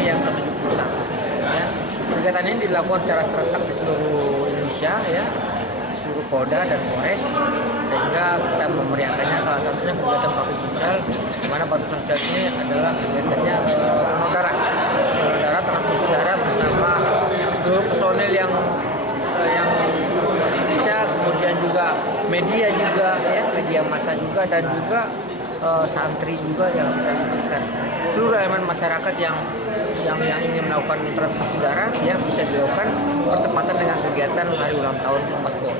yang ke-71. Ya. Kegiatan ini dilakukan secara serentak di seluruh Indonesia, ya, seluruh Polda dan Polres, sehingga kita memeriahkannya salah satunya kegiatan bakti sosial, di mana bakti sosial ini adalah kegiatannya donor darah transfusi darah bersama seluruh personel yang bisa, kemudian juga media juga, ya, media massa juga, dan juga santri juga yang kita libatkan. Seluruh elemen masyarakat yang ingin melakukan transfusi darah, ya, bisa dilakukan bertepatan dengan kegiatan hari ulang tahun Kompas Pol.